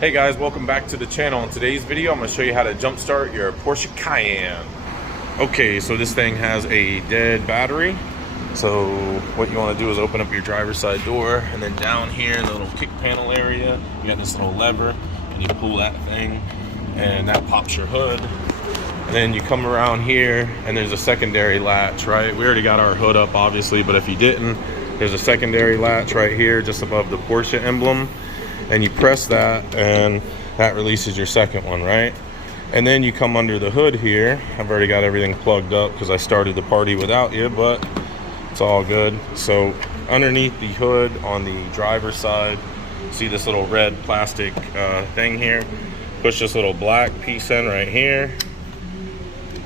Hey guys, welcome back to the channel. In today's video, I'm going to show you how to jumpstart your Porsche Cayenne. Okay, so this thing has a dead battery. So what you want to do is open up your driver's side door, and then down here in the little kick panel area, you got this little lever, and you pull that thing, and that pops your hood. And then you come around here, and there's a secondary latch, right? We already got our hood up, obviously, but if you didn't, there's a secondary latch right here, just above the Porsche emblem. And you press that and that releases your second one, right? And then you come under the hood here. I've already got everything plugged up because I started the party without you, but it's all good. So underneath the hood on the driver's side, see this little red plastic thing here? Push this little black piece in right here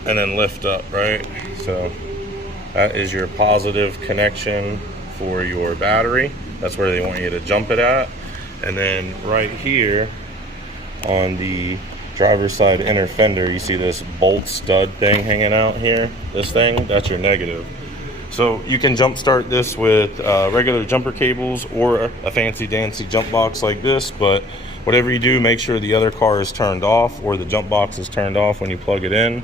and then lift up, right? So that is your positive connection for your battery. That's where they want you to jump it at. And then right here on the driver's side inner fender, you see this bolt stud thing hanging out here. This thing, that's your negative. So you can jump start this with regular jumper cables or a fancy dancy jump box like this, but whatever you do, make sure the other car is turned off or the jump box is turned off when you plug it in.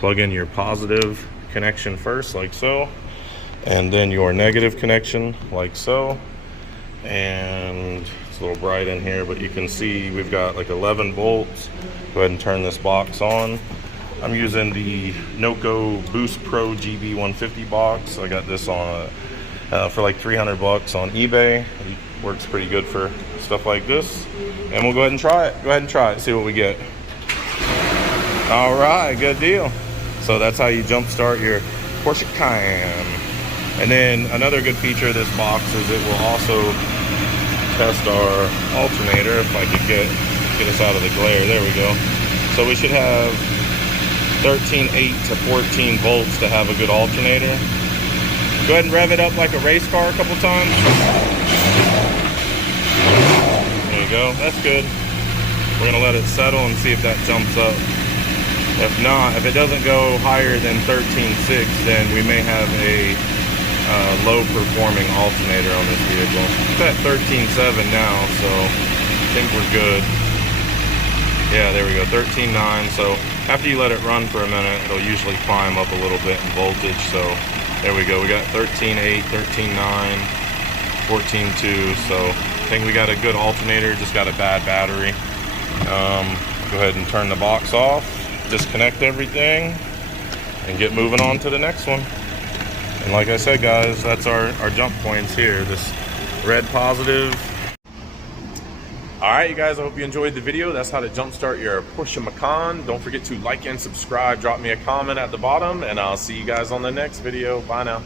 Plug in your positive connection first, like so, and then your negative connection, like so. And it's a little bright in here, but you can see we've got like 11 volts. Go ahead and turn this box on. I'm using the Noco Boost Pro GB 150 box. I got this on for like 300 bucks on eBay. It works pretty good for stuff like this. And we'll go ahead and try it. Go ahead and try it, see what we get. All right, good deal. So that's how you jumpstart your Porsche Cayenne. And then another good feature of this box is it will also test our alternator. If I could get us out of the glare, there we go. So we should have 13.8 to 14 volts to have a good alternator. Go ahead and rev it up like a race car a couple times. There you go, that's good. We're gonna let it settle and see if that jumps up. If not, if it doesn't go higher than 13.6, then we may have a low performing alternator on this vehicle. It's at 13.7 now, so I think we're good. Yeah, there we go, 13.9. So after you let it run for a minute, it'll usually climb up a little bit in voltage. So there we go, we got 13.8, 13.9, 14.2. So I think we got a good alternator, just got a bad battery. Go ahead and turn the box off, disconnect everything, and get moving on to the next one. And like I said, guys, that's our jump points here, this red positive. All right, you guys, I hope you enjoyed the video. That's how to jumpstart your Porsche Macan. Don't forget to like and subscribe. Drop me a comment at the bottom, and I'll see you guys on the next video. Bye now.